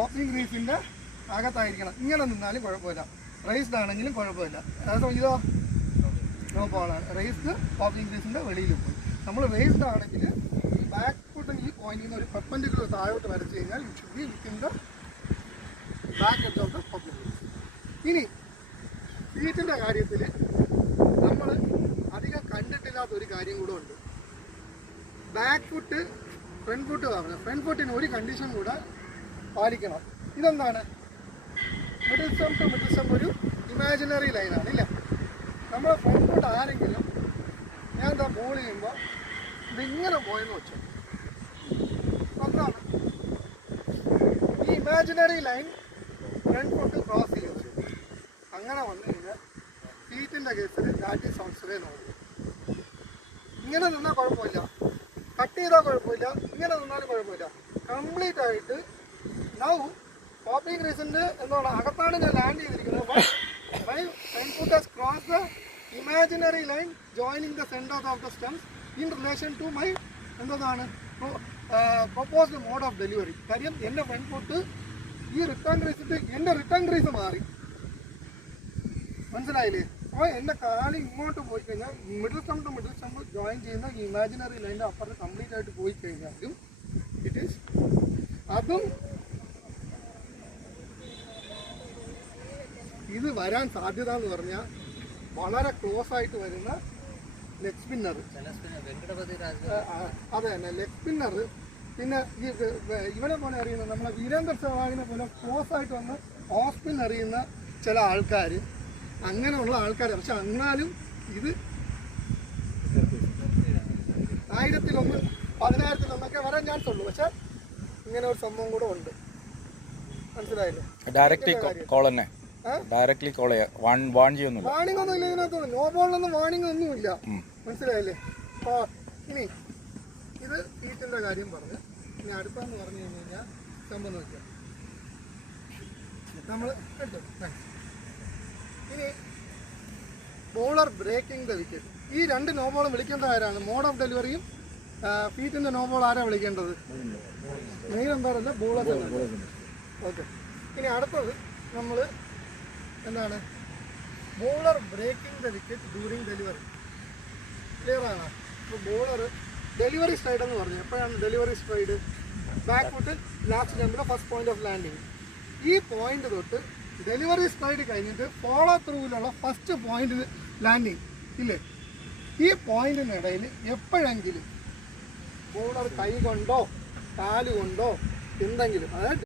Opening ഗ്രീസിൻ്റെ അകത്തായിരിക്കണം. ഇങ്ങനെ നിന്നാലും കുഴപ്പമില്ല, റേസ്ഡ് ആണെങ്കിലും കുഴപ്പമില്ല. അതേസമയം ഇതോ നോ പ്രോബ്ലമാണ്. റേസ്ഡ് ഓപ്പണിംഗ് ഗ്രീസിൻ്റെ വെളിയിൽ പോയി. നമ്മൾ റേസ്ഡ് ആണെങ്കിൽ ഈ ബാക്ക് ഫുട്ട് ഈ പോയിന്റിൽ നിന്ന് ഒരു പെർപെൻഡിക്കുലർ താഴോട്ട് വരച്ച് കഴിഞ്ഞാൽ it should be within the back edge of the opening crease. ഇനി സീറ്റിൻ്റെ കാര്യത്തിൽ നമ്മൾ അധികം കണ്ടിട്ടില്ലാത്ത ഒരു കാര്യം കൂടെ ഉണ്ട്. ബാക്ക് ഫുട്ട് ഫ്രണ്ട് ഫുട്ട് പറഞ്ഞു. ഫ്രണ്ട് ഫുട്ടിന് ഒരു കണ്ടീഷൻ കൂടെ പാലിക്കണം. ഇതെന്താണ്? Middle stump to middle stump ഒരു ഇമാജിനറി ലൈനാണ് ഇല്ല. നമ്മുടെ ഫ്രണ്ട് ഫുട്ട് ആരെങ്കിലും ഞാൻ എന്താ ബോൾ ചെയ്യുമ്പോൾ ഇതിങ്ങനെ പോയെന്ന് വെച്ചു, അതാണ് ഈ imaginary line front foot cross ചെയ്യുന്നത്. അങ്ങനെ വന്നു കഴിഞ്ഞാൽ സീറ്റിൻ്റെ കേസിൽ ദാറ്റ് ഈസ് ഓൾസോ നോക്കും. ഇങ്ങനെ നിന്നാൽ കുഴപ്പമില്ല, കട്ട് ചെയ്താൽ കുഴപ്പമില്ല, ഇങ്ങനെ നിന്നാലും കുഴപ്പമില്ല. കംപ്ലീറ്റ് ആയിട്ട് നൗ ഓപ്പണിംഗ് ഗ്രീസിൻ്റെ എന്താണ് അകത്താണ് ഞാൻ ലാൻഡ് ചെയ്തിരിക്കുന്നത്. My front foot has cross the imaginary line joining the centre of the stumps in relation to my എന്താണ് പ്രൊപ്പോസ്ഡ് മോഡ് ഓഫ് ഡെലിവറി. കാര്യം എൻ്റെ ഫ്രണ്ട് ഫുട്ട് ഈ റിട്ടേൺ ഗ്രീസിട്ട് എൻ്റെ റിട്ടേൺ ഗ്രീസ് മാറി, മനസ്സിലായില്ലേ? അപ്പോൾ എൻ്റെ കാല് ഇങ്ങോട്ട് പോയി കഴിഞ്ഞാൽ middle stump to middle stump join ചെയ്യുന്ന ഈ ഇമാജിനറി ലൈൻ്റെ അപ്പുറത്ത് കംപ്ലീറ്റ് ആയിട്ട് പോയി കഴിഞ്ഞാലും ഇറ്റ് ഈസ് അതും ഇത് വരാൻ സാധ്യത എന്ന് പറഞ്ഞാൽ വളരെ ക്ലോസ് ആയിട്ട് വരുന്ന ലെഗ് സ്പിന്നർ, അതെ തന്നെ ലെഗ് സ്പിന്നർ. പിന്നെ ഈ ഇവനെ പോലെ അറിയുന്ന നമ്മളെ വീരേന്ദർ സെവാഗിനെ പോലെ ക്ലോസ് ആയിട്ട് വന്ന് ഓഫ് സ്പിൻ അറിയുന്ന ചില ആൾക്കാർ, അങ്ങനെയുള്ള ആൾക്കാർ. പക്ഷെ എന്നാലും ഇത് 1000-1 10,000-1 വരാൻ ചാൻസ് ഉള്ളൂ. പക്ഷെ ഇങ്ങനെ ഒരു സംഭവം കൂടെ ഉണ്ട്, മനസ്സിലായില്ലേ? ഡയറക്ട്ലി കോൾ വാണിംഗ് ഒന്നും ഇല്ല ഇതിനകത്ത്. നോ ബോളിലൊന്നും വാണിംഗ് ഒന്നുമില്ല, മനസ്സിലായില്ലേ? അപ്പോൾ ഇനി ഇത് സീറ്റിൻ്റെ കാര്യം പറഞ്ഞ് ഇനി അടുത്തെന്ന് പറഞ്ഞു കഴിഞ്ഞ് കഴിഞ്ഞാൽ സംഭവം നോക്കിയാൽ നമ്മൾ കേട്ടോ. ഇനി ബോളർ ബ്രേക്കിംഗ് ദ വിക്കറ്റ്. ഈ രണ്ട് നോ ബോളും വിളിക്കേണ്ട ആരാണ്? മോഡ് ഓഫ് ഡെലിവറിയും ഫീറ്റിൻ്റെ നോ ബോൾ ആരാണ് വിളിക്കേണ്ടത്? മെയിൻ എന്താണല്ല ബോളർ. ഓക്കെ. ഇനി അടുത്തത് നമ്മൾ എന്താണ്? Bowler breaking the wicket during delivery. Clear ആണ്? ഇപ്പോൾ ബോളർ ഡെലിവറി സ്ട്രൈഡ് എന്ന് പറഞ്ഞു. എപ്പോഴാണ് delivery stride? Back foot last ജമ്പിലെ ഫസ്റ്റ് പോയിന്റ് ഓഫ് ലാൻഡിങ്. ഈ പോയിന്റ് തൊട്ട് ഡെലിവറി സ്ട്രൈഡ് കഴിഞ്ഞിട്ട് ഫോളോ ത്രൂവിലുള്ള ഫസ്റ്റ് പോയിന്റ് ലാൻഡിങ് ഇല്ലേ, ഈ പോയിന്റിനിടയിൽ എപ്പോഴെങ്കിലും ബോളർ കൈ കൊണ്ടോ കാല് കൊണ്ടോ എന്തെങ്കിലും, അതായത്